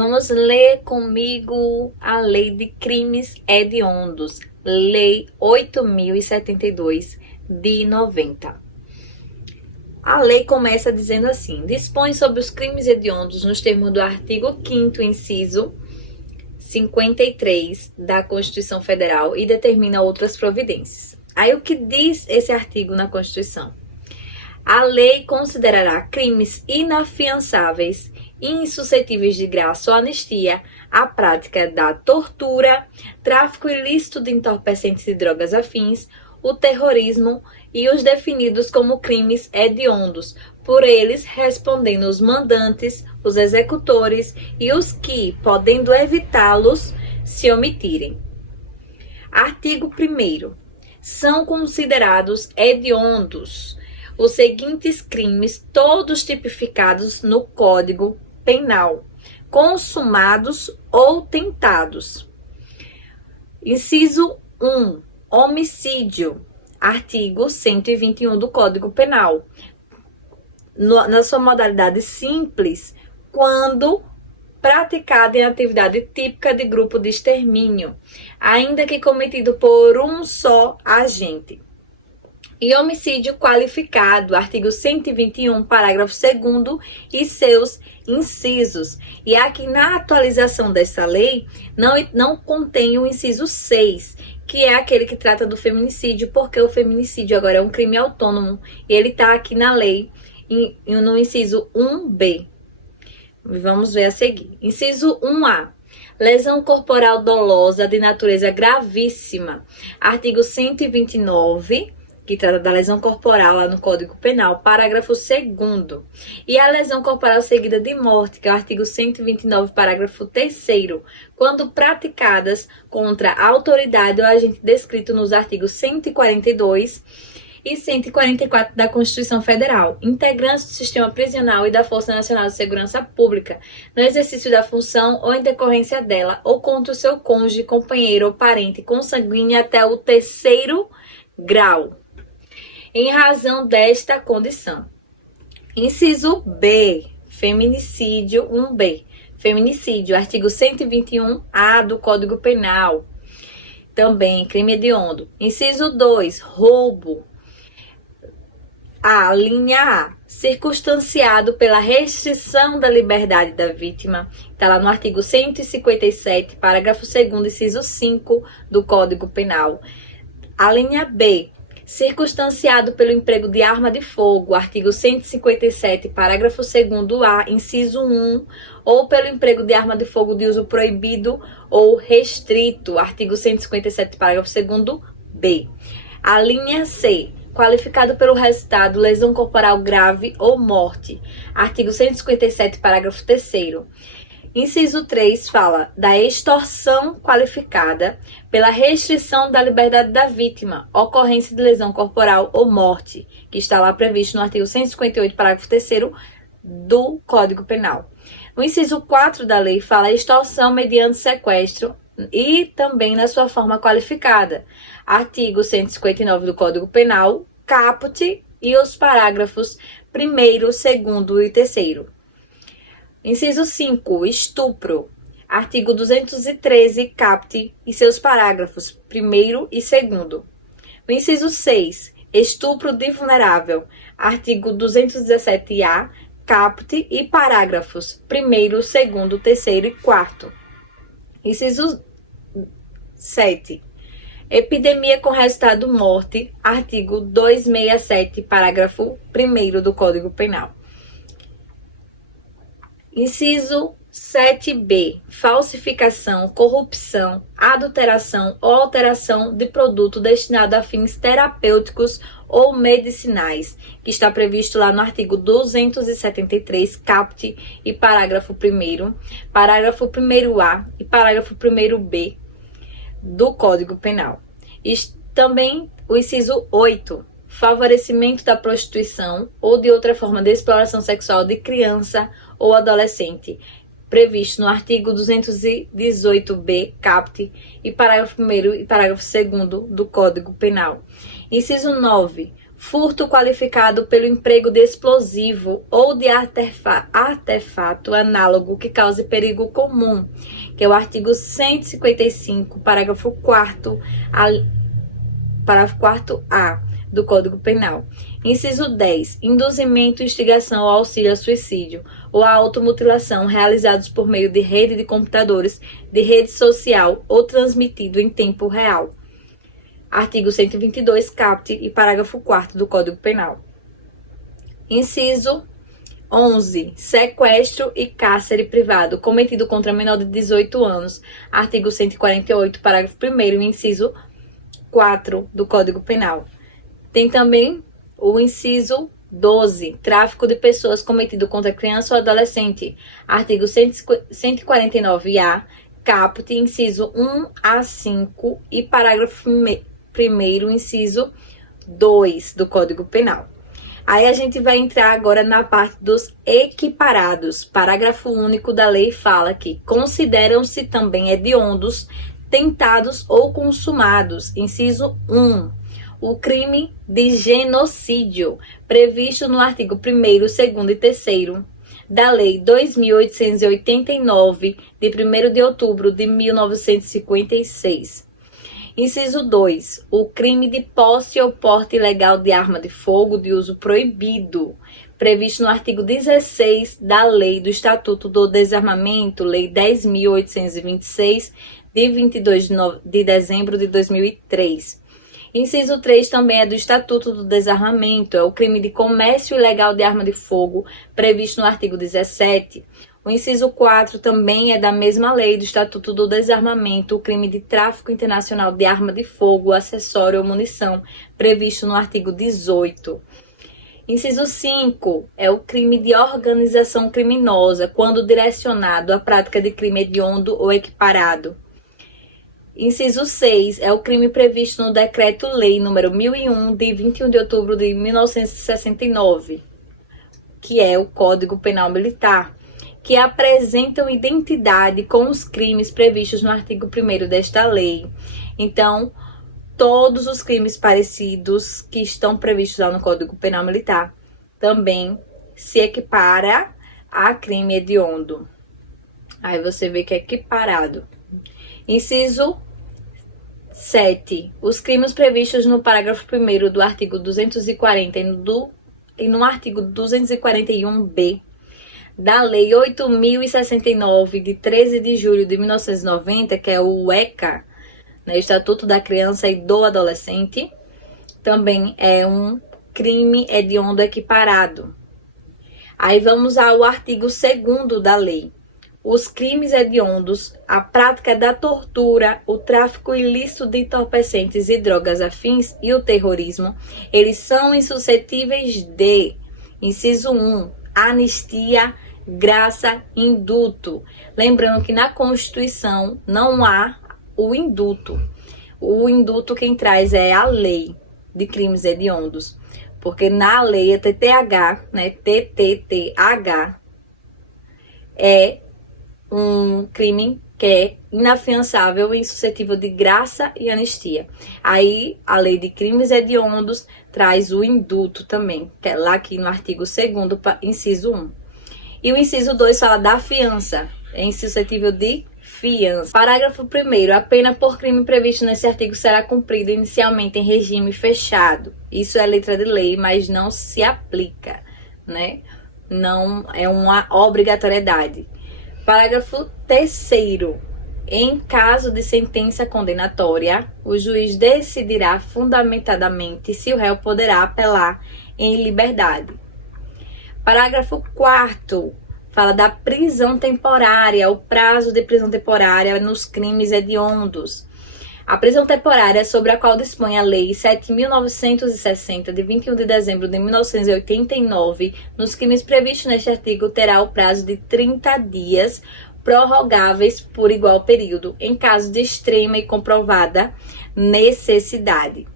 Vamos ler comigo a Lei de Crimes Hediondos, Lei 8.072 de 90. A lei começa dizendo assim: dispõe sobre os crimes hediondos nos termos do artigo 5º, inciso 53 da Constituição Federal e determina outras providências. Aí o que diz esse artigo na Constituição? A lei considerará crimes inafiançáveis e insuscetíveis de graça ou anistia a prática da tortura, tráfico ilícito de entorpecentes e drogas afins, o terrorismo e os definidos como crimes hediondos, por eles respondendo os mandantes, os executores e os que, podendo evitá-los, se omitirem. Artigo 1º. São considerados hediondos os seguintes crimes, todos tipificados no Código Penal, consumados ou tentados. Inciso 1. Homicídio. Artigo 121 do Código Penal. Na sua modalidade simples, quando praticado em atividade típica de grupo de extermínio, ainda que cometido por um só agente. E homicídio qualificado, artigo 121, parágrafo 2º e seus incisos. E aqui na atualização dessa lei, não contém o inciso 6, que é aquele que trata do feminicídio, porque o feminicídio agora é um crime autônomo, e ele está aqui na lei, no inciso 1b. Vamos ver a seguir. Inciso 1a. Lesão corporal dolosa de natureza gravíssima. Artigo 129, que trata da lesão corporal lá no Código Penal, parágrafo 2º. E a lesão corporal seguida de morte, que é o artigo 129, parágrafo 3º, quando praticadas contra a autoridade ou agente descrito nos artigos 142 e 144 da Constituição Federal, integrantes do sistema prisional e da Força Nacional de Segurança Pública, no exercício da função ou em decorrência dela, ou contra o seu cônjuge, companheiro ou parente consanguíneo até o 3º grau, em razão desta condição. Inciso B, feminicídio 1b. Feminicídio, artigo 121-A do Código Penal, também crime hediondo. Inciso 2, roubo. A linha A, circunstanciado pela restrição da liberdade da vítima, está lá no artigo 157, parágrafo 2º, inciso 5 do Código Penal. A linha B, circunstanciado pelo emprego de arma de fogo, artigo 157, parágrafo 2º-A, inciso 1, ou pelo emprego de arma de fogo de uso proibido ou restrito, artigo 157, parágrafo 2º-B. A linha C, qualificado pelo resultado lesão corporal grave ou morte, artigo 157, parágrafo 3º. Inciso 3 fala da extorsão qualificada pela restrição da liberdade da vítima, ocorrência de lesão corporal ou morte, que está lá previsto no artigo 158, parágrafo 3º do Código Penal. O inciso 4 da lei fala extorsão mediante sequestro e também na sua forma qualificada, artigo 159 do Código Penal, caput e os parágrafos 1º, 2º e 3º. Inciso 5, estupro, artigo 213, caput e seus parágrafos 1º e 2º. O inciso 6, estupro de vulnerável, artigo 217-A, caput e parágrafos 1º, 2º, 3º e 4º. Inciso 7, epidemia com resultado morte, artigo 267, parágrafo 1º do Código Penal. Inciso 7b, falsificação, corrupção, adulteração ou alteração de produto destinado a fins terapêuticos ou medicinais, que está previsto lá no artigo 273, caput e parágrafo 1º, parágrafo 1º-A e parágrafo 1º-B do Código Penal. E também o inciso 8, favorecimento da prostituição ou de outra forma de exploração sexual de criança ou adolescente, previsto no artigo 218-B, caput, e parágrafo 1º e parágrafo 2º do Código Penal. Inciso 9, furto qualificado pelo emprego de explosivo ou de artefato análogo que cause perigo comum, que é o artigo 155, parágrafo 4º, parágrafo 4A do Código Penal. Inciso 10. Induzimento, instigação ou auxílio a suicídio ou a automutilação realizados por meio de rede de computadores, de rede social ou transmitido em tempo real. Artigo 122, caput e parágrafo 4º do Código Penal. Inciso 11. Sequestro e cárcere privado cometido contra menor de 18 anos. Artigo 148, parágrafo 1º, inciso 4 do Código Penal. Tem também o inciso 12. Tráfico de pessoas cometido contra criança ou adolescente. Artigo 149-A, caput, inciso 1 a 5 e parágrafo 1º, inciso 2 do Código Penal. Aí a gente vai entrar agora na parte dos equiparados. Parágrafo único da lei fala que consideram-se também hediondos, tentados ou consumados. Inciso 1. O crime de genocídio, previsto no artigo 1º, 2º e 3º da Lei 2.889, de 1º de outubro de 1956. Inciso 2. O crime de posse ou porte ilegal de arma de fogo de uso proibido, previsto no artigo 16 da Lei do Estatuto do Desarmamento, Lei 10.826, de 22 de dezembro de 2003. Inciso 3 também é do Estatuto do Desarmamento, é o crime de comércio ilegal de arma de fogo, previsto no artigo 17. O inciso 4 também é da mesma lei do Estatuto do Desarmamento, o crime de tráfico internacional de arma de fogo, acessório ou munição, previsto no artigo 18. Inciso 5 é o crime de organização criminosa, quando direcionado à prática de crime hediondo ou equiparado. Inciso 6 é o crime previsto no Decreto-Lei nº 1001, de 21 de outubro de 1969, que é o Código Penal Militar, que apresentam identidade com os crimes previstos no artigo 1º desta lei. Então, todos os crimes parecidos que estão previstos lá no Código Penal Militar também se equipara a crime hediondo. Aí você vê que é equiparado. Inciso 7. Os crimes previstos no parágrafo 1º do artigo 240 e no artigo 241b da Lei 8.069, de 13 de julho de 1990, que é o ECA, né, Estatuto da Criança e do Adolescente, também é um crime hediondo equiparado. Aí vamos ao artigo 2º da lei. Os crimes hediondos, a prática da tortura, o tráfico ilícito de entorpecentes e drogas afins e o terrorismo, eles são insuscetíveis de, inciso 1, anistia, graça, indulto. Lembrando que na Constituição não há o indulto. O indulto quem traz é a lei de crimes hediondos. Porque na lei é TTH, né? TTTH é um crime que é inafiançável e insuscetível de graça e anistia. Aí, a lei de crimes hediondos traz o indulto também, que é lá aqui no artigo 2º, inciso 1. E o inciso 2 fala da fiança, é insuscetível de fiança. Parágrafo 1º. A pena por crime previsto nesse artigo será cumprida inicialmente em regime fechado. Isso é letra de lei, mas não se aplica, né? Não é uma obrigatoriedade. Parágrafo 3º. Em caso de sentença condenatória, o juiz decidirá fundamentadamente se o réu poderá apelar em liberdade. Parágrafo 4º. Fala da prisão temporária, o prazo de prisão temporária nos crimes hediondos. A prisão temporária, sobre a qual dispõe a Lei 7.960, de 21 de dezembro de 1989, nos crimes previstos neste artigo, terá o prazo de 30 dias, prorrogáveis por igual período, em caso de extrema e comprovada necessidade.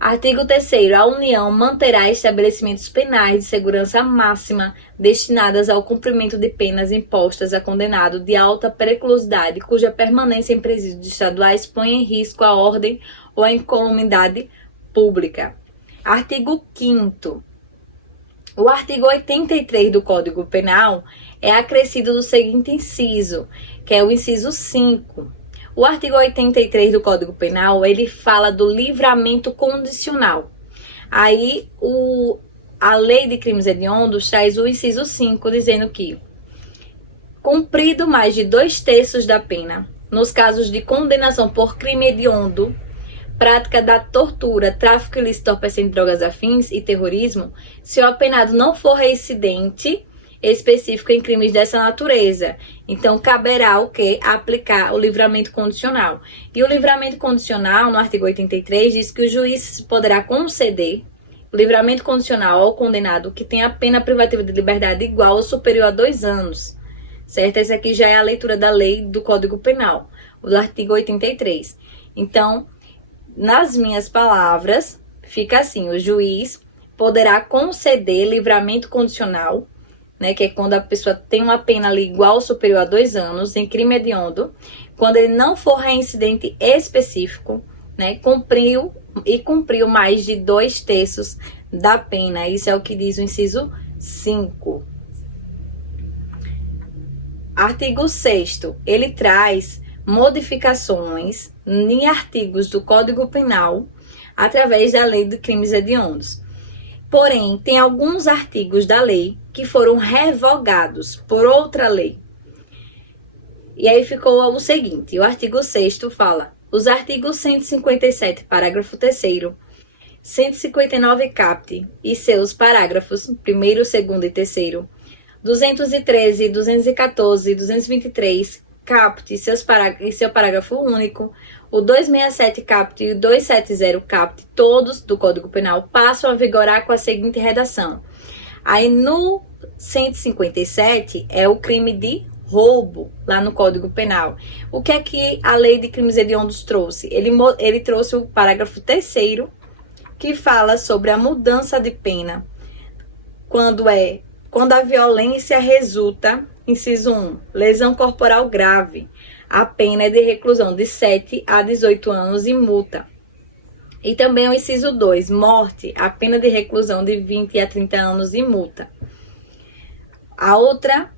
Artigo 3º. A União manterá estabelecimentos penais de segurança máxima destinadas ao cumprimento de penas impostas a condenado de alta periculosidade, cuja permanência em presídios estaduais põe em risco a ordem ou a incolumidade pública. Artigo 5º. O artigo 83 do Código Penal é acrescido do seguinte inciso, que é o inciso 5. O artigo 83 do Código Penal, ele fala do livramento condicional. Aí, a Lei de Crimes Hediondos traz o inciso 5, dizendo que, cumprido mais de 2/3 da pena, nos casos de condenação por crime hediondo, prática da tortura, tráfico ilícito, entorpecente de drogas afins e terrorismo, se o apenado não for reincidente específico em crimes dessa natureza. Então, caberá o quê? Aplicar o livramento condicional. E o livramento condicional, no artigo 83, diz que o juiz poderá conceder o livramento condicional ao condenado que tenha pena privativa de liberdade igual ou superior a 2 anos. Certo? Essa aqui já é a leitura da lei do Código Penal, do artigo 83. Então, nas minhas palavras, fica assim: o juiz poderá conceder livramento condicional, né, que é quando a pessoa tem uma pena ali igual ou superior a 2 anos em crime hediondo, quando ele não for reincidente específico, né, cumpriu mais de 2/3 da pena. Isso é o que diz o inciso 5. Artigo 6º, ele traz modificações em artigos do Código Penal através da Lei de Crimes Hediondos. Porém, tem alguns artigos da lei que foram revogados por outra lei. E aí ficou o seguinte: o artigo 6º fala: os artigos 157, parágrafo 3º, 159 caput e seus parágrafos 1º, 2º e 3º, 213, 214 e 223 caput e seu parágrafo único, o 267 caput e o 270 caput, todos do Código Penal, passam a vigorar com a seguinte redação. Aí no 157 é o crime de roubo, lá no Código Penal. O que é que a Lei de Crimes Hediondos trouxe? Ele trouxe o parágrafo 3º, que fala sobre a mudança de pena quando a violência resulta, inciso 1, lesão corporal grave. A pena é de reclusão de 7 a 18 anos e multa. E também o inciso 2, morte, a pena de reclusão de 20 a 30 anos e multa. A outra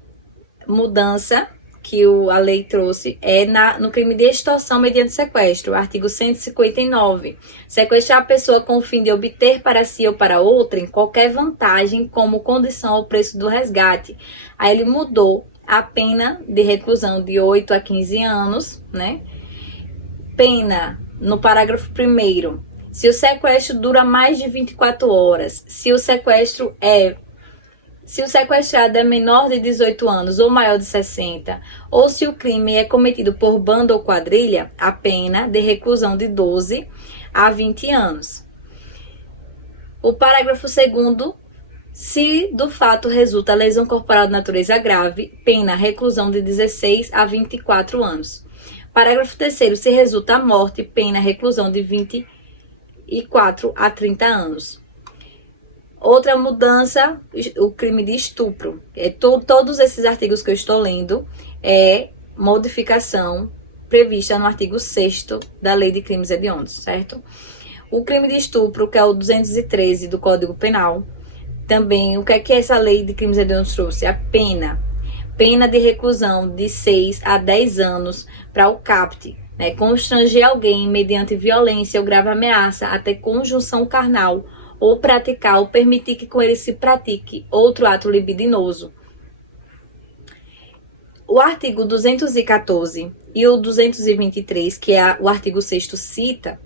mudança que a lei trouxe é no crime de extorsão mediante sequestro, artigo 159. Sequestrar a pessoa com o fim de obter para si ou para outrem qualquer vantagem como condição ao preço do resgate. Aí ele mudou a pena de reclusão de 8 a 15 anos, né? Pena, no parágrafo 1º, se o sequestro dura mais de 24 horas, se o sequestrado é menor de 18 anos ou maior de 60, ou se o crime é cometido por banda ou quadrilha, a pena de reclusão de 12 a 20 anos. O parágrafo 2º, se do fato resulta lesão corporal de natureza grave, pena reclusão de 16 a 24 anos. Parágrafo 3º, se resulta morte, pena reclusão de 24 a 30 anos. Outra mudança, o crime de estupro. Todos esses artigos que eu estou lendo é modificação prevista no artigo 6º da Lei de Crimes Hediondos, certo? O crime de estupro, que é o 213 do Código Penal. Também, o que é essa Lei de Crimes Hediondos trouxe? A pena de reclusão de 6 a 10 anos para o caput, né? Constranger alguém mediante violência ou grave ameaça até conjunção carnal, ou praticar ou permitir que com ele se pratique outro ato libidinoso. O artigo 214 e o 223, que é o artigo 6º cita,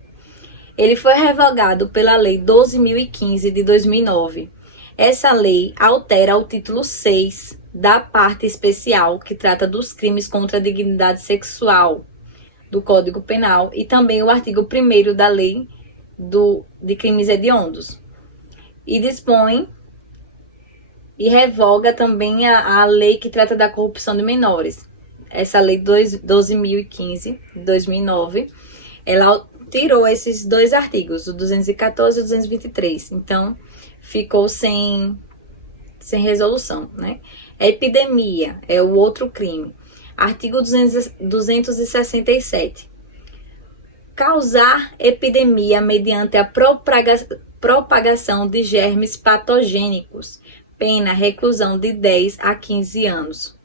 ele foi revogado pela Lei 12.015 de 2009. Essa lei altera o título 6 da parte especial que trata dos crimes contra a dignidade sexual do Código Penal e também o artigo 1º da Lei de Crimes Hediondos. E dispõe e revoga também a lei que trata da corrupção de menores. Essa lei 12.015 de 2009, ela tirou esses dois artigos, o 214 e o 223. Então, ficou sem resolução, né? Epidemia é o outro crime. Artigo 267. Causar epidemia mediante a propagação de germes patogênicos. Pena, reclusão de 10 a 15 anos.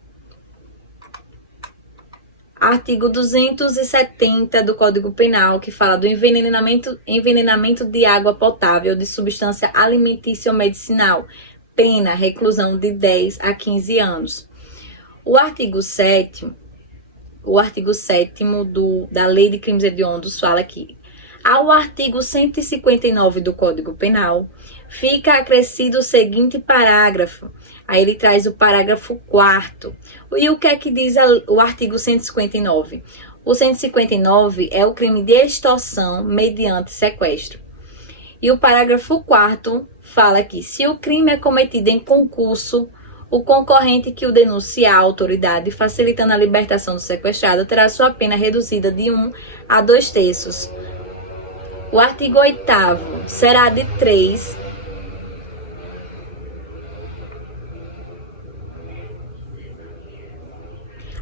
Artigo 270 do Código Penal, que fala do envenenamento de água potável de substância alimentícia ou medicinal. Pena, reclusão de 10 a 15 anos. O artigo 7º da Lei de Crimes Hediondos fala que, ao artigo 159 do Código Penal, fica acrescido o seguinte parágrafo. Aí ele traz o parágrafo 4º. E o que é que diz o artigo 159? O 159 é o crime de extorsão mediante sequestro. E o parágrafo 4º fala que, se o crime é cometido em concurso, o concorrente que o denunciar à autoridade, facilitando a libertação do sequestrado, terá sua pena reduzida de 1 a 2/3. O artigo 8º será de 3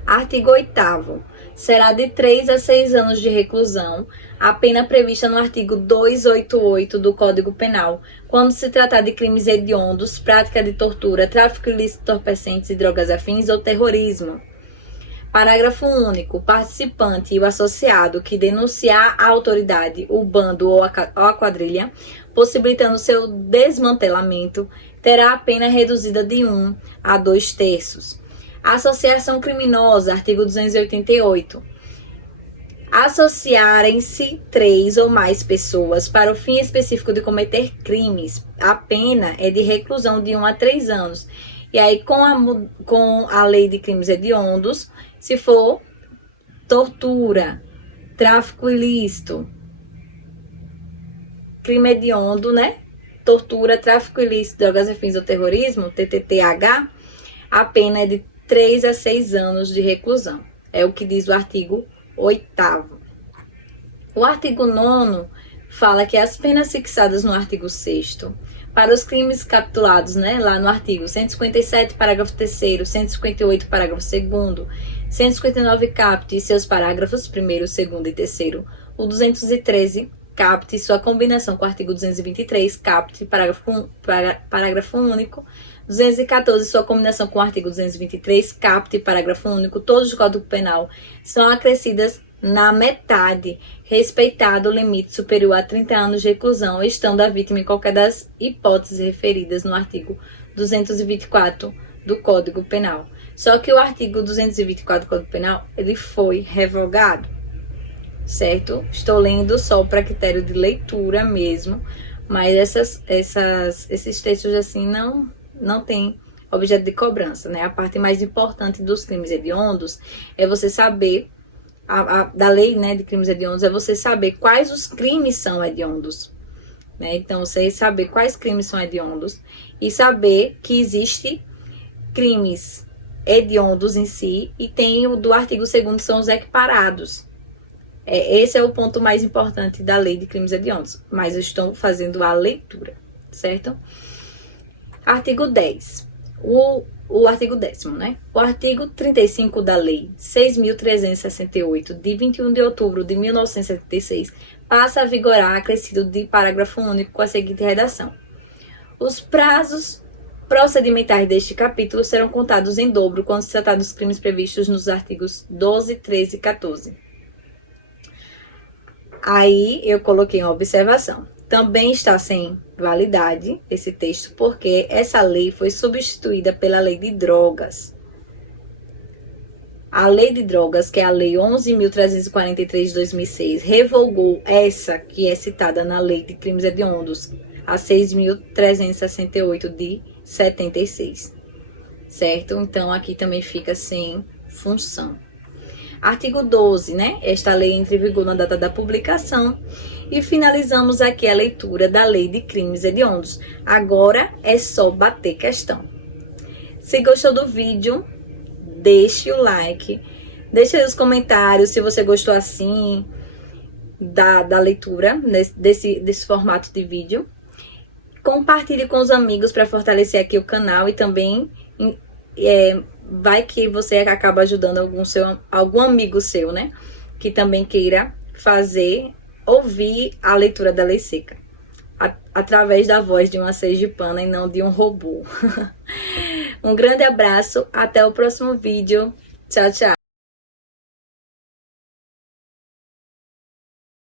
Artigo 8º será de 3 a 6 anos de reclusão, a pena prevista no artigo 288 do Código Penal, quando se tratar de crimes hediondos, prática de tortura, tráfico ilícito de entorpecentes e drogas afins ou terrorismo. Parágrafo único. O participante e o associado que denunciar à autoridade o bando ou a quadrilha, possibilitando seu desmantelamento, terá a pena reduzida de 1 a 2/3. Associação criminosa, artigo 288. Associarem-se 3 ou mais pessoas para o fim específico de cometer crimes. A pena é de reclusão de 1 a 3 anos. E aí, com a Lei de Crimes Hediondos, se for tortura, tráfico ilícito, crime hediondo, né? Tortura, tráfico ilícito, drogas afins ou terrorismo, TTTH, a pena é de 3 a 6 anos de reclusão. É o que diz o artigo 8º. O artigo 9º fala que as penas fixadas no artigo 6º para os crimes capitulados, né, lá no artigo 157, parágrafo 3º, 158, parágrafo 2º, 159 caput e seus parágrafos 1º, 2º e 3º, o 213 caput e sua combinação com o artigo 223 caput, parágrafo único, 214, sua combinação com o artigo 223, caput e parágrafo único, todos do Código Penal são acrescidas na metade, respeitado o limite superior a 30 anos de reclusão, estando a vítima em qualquer das hipóteses referidas no artigo 224 do Código Penal. Só que o artigo 224 do Código Penal, ele foi revogado, certo? Estou lendo só para critério de leitura mesmo, mas esses textos assim não tem objeto de cobrança, né? A parte mais importante dos crimes hediondos é você saber, da lei, né, de crimes hediondos, é você saber quais os crimes são hediondos, né? Então, você saber quais crimes são hediondos e saber que existe crimes hediondos em si e tem o do artigo 2º, que são os equiparados. Esse é o ponto mais importante da lei de crimes hediondos, mas eu estou fazendo a leitura, certo? Artigo 10. O artigo 10º, né? O artigo 35 da Lei 6.368, de 21 de outubro de 1976, passa a vigorar, acrescido de parágrafo único com a seguinte redação. Os prazos procedimentais deste capítulo serão contados em dobro quando se tratar dos crimes previstos nos artigos 12, 13 e 14. Aí eu coloquei uma observação. Também está sem validade esse texto, porque essa lei foi substituída pela Lei de Drogas. A Lei de Drogas, que é a Lei 11.343 de 2006, revogou essa que é citada na Lei de Crimes Hediondos, a 6.368 de 76, certo? Então, aqui também fica sem função. Artigo 12, né? Esta lei entra em vigor na data da publicação. E finalizamos aqui a leitura da Lei de Crimes Hediondos. Agora é só bater questão. Se gostou do vídeo, deixe o like. Deixe aí os comentários se você gostou assim da leitura, desse formato de vídeo. Compartilhe com os amigos para fortalecer aqui o canal e também vai que você acaba ajudando algum amigo seu, né? Que também queira ouvir a leitura da Lei Seca. através da voz de uma sergipana e não de um robô. Um grande abraço, até o próximo vídeo. Tchau, tchau!